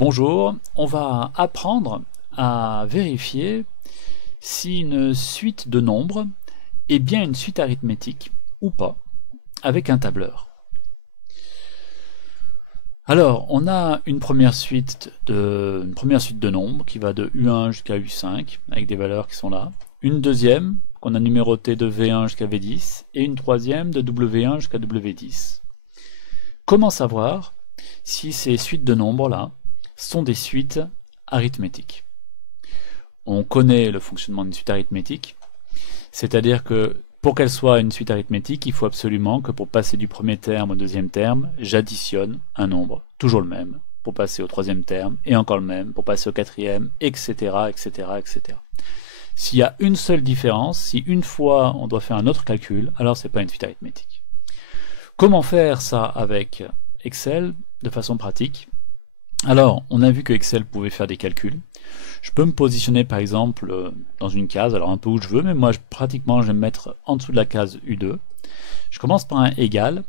Bonjour, on va apprendre à vérifier si une suite de nombres est bien une suite arithmétique ou pas avec un tableur. Alors, on a une première suite de nombres qui va de U1 jusqu'à U5 avec des valeurs qui sont là. Une deuxième qu'on a numérotée de V1 jusqu'à V10 et une troisième de W1 jusqu'à W10. Comment savoir si ces suites de nombres là sont des suites arithmétiques? On connaît le fonctionnement d'une suite arithmétique, c'est-à-dire que pour qu'elle soit une suite arithmétique, il faut absolument que pour passer du premier terme au deuxième terme, j'additionne un nombre, toujours le même, pour passer au troisième terme, et encore le même, pour passer au quatrième, etc., etc., etc. S'il y a une seule différence, si une fois on doit faire un autre calcul, alors c'est pas une suite arithmétique. Comment faire ça avec Excel de façon pratique? Alors, on a vu que Excel pouvait faire des calculs. Je peux me positionner par exemple dans une case, alors un peu où je veux, mais moi pratiquement je vais me mettre en dessous de la case U2. Je commence par un égal,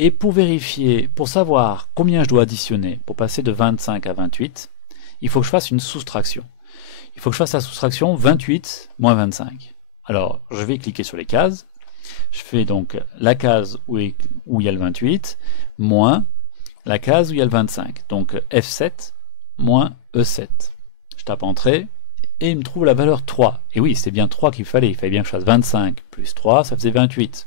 et pour vérifier, pour savoir combien je dois additionner pour passer de 25 à 28, il faut que je fasse une soustraction. Il faut que je fasse la soustraction 28 moins 25. Alors, je vais cliquer sur les cases. Je fais donc la case où il y a le 28, moins la case où il y a le 25. Donc F7 moins E7. Je tape Entrée, et il me trouve la valeur 3. Et oui, c'est bien 3 qu'il fallait. Il fallait bien que je fasse 25 plus 3, ça faisait 28.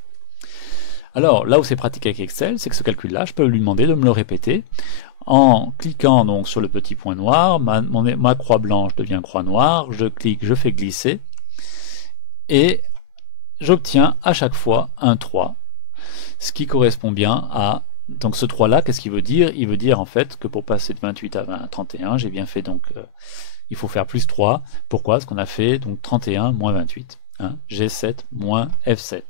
Alors, là où c'est pratique avec Excel, c'est que ce calcul-là, je peux lui demander de me le répéter. En cliquant donc sur le petit point noir, ma croix blanche devient croix noire, je clique, je fais glisser, et j'obtiens à chaque fois un 3, ce qui correspond bien à... Donc ce 3 là, qu'est-ce qu'il veut dire? Il veut dire en fait que pour passer de 28 à 31, j'ai bien fait donc... il faut faire plus 3. Pourquoi? Parce qu'on a fait donc 31 moins 28. Hein, G7 moins F7.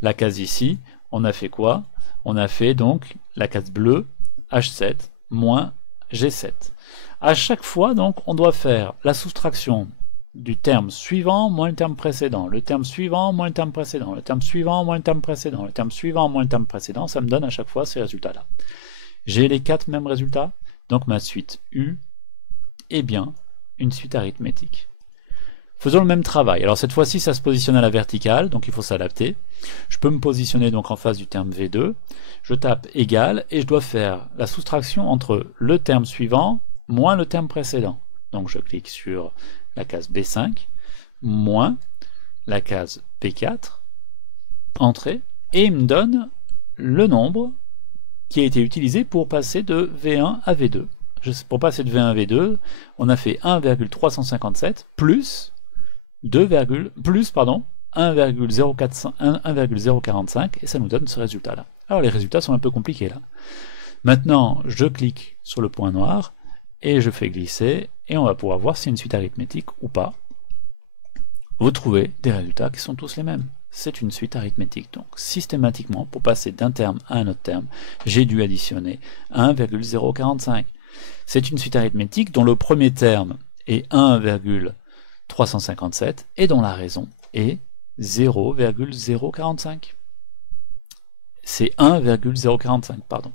La case ici, on a fait quoi? On a fait donc la case bleue, H7 moins G7. À chaque fois, donc, on doit faire la soustraction du terme suivant moins le terme précédent, le terme suivant moins le terme précédent, le terme suivant moins le terme précédent, le terme suivant moins le terme précédent, ça me donne à chaque fois ces résultats-là. J'ai les 4 mêmes résultats, donc ma suite U est bien une suite arithmétique. Faisons le même travail. Alors cette fois-ci, ça se positionne à la verticale, donc il faut s'adapter. Je peux me positionner donc en face du terme V2. Je tape égal et je dois faire la soustraction entre le terme suivant moins le terme précédent. Donc je clique sur la case B5 moins la case B4, Entrée, et il me donne le nombre qui a été utilisé pour passer de V1 à V2. Pour passer de V1 à V2, on a fait 1,357 plus 1,045 et ça nous donne ce résultat là. Alors les résultats sont un peu compliqués là. Maintenant je clique sur le point noir et je fais glisser et on va pouvoir voir si c'est une suite arithmétique ou pas. Vous trouvez des résultats qui sont tous les mêmes. C'est une suite arithmétique. Donc systématiquement pour passer d'un terme à un autre terme, j'ai dû additionner 1,045. C'est une suite arithmétique dont le premier terme est 1,357 et dont la raison est 0,045. C'est 1,045, pardon.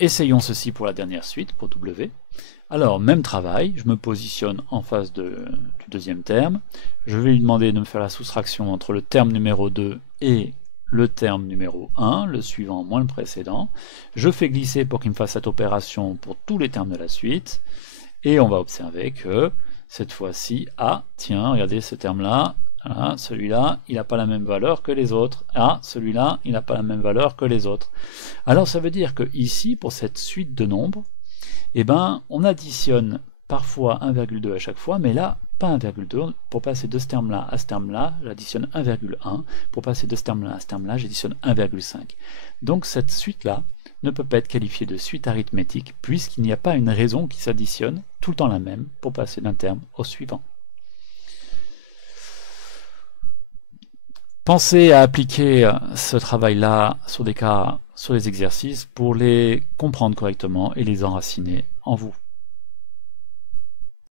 Essayons ceci pour la dernière suite, pour W. Alors, même travail, je me positionne en face du deuxième terme. Je vais lui demander de me faire la soustraction entre le terme numéro 2 et le terme numéro 1, le suivant moins le précédent. Je fais glisser pour qu'il me fasse cette opération pour tous les termes de la suite. Et on va observer que cette fois-ci, tiens, regardez ce terme-là, voilà, celui-là, il n'a pas la même valeur que les autres. Celui-là, il n'a pas la même valeur que les autres. Alors ça veut dire que ici, pour cette suite de nombres, on additionne parfois 1,2 à chaque fois, mais là, pas 1,2. Pour passer de ce terme-là à ce terme-là, j'additionne 1,1. Pour passer de ce terme-là à ce terme-là, j'additionne 1,5. Donc cette suite-là ne peut pas être qualifiée de suite arithmétique, puisqu'il n'y a pas une raison qui s'additionne, tout le temps la même, pour passer d'un terme au suivant. Pensez à appliquer ce travail-là sur des cas, sur les exercices, pour les comprendre correctement et les enraciner en vous.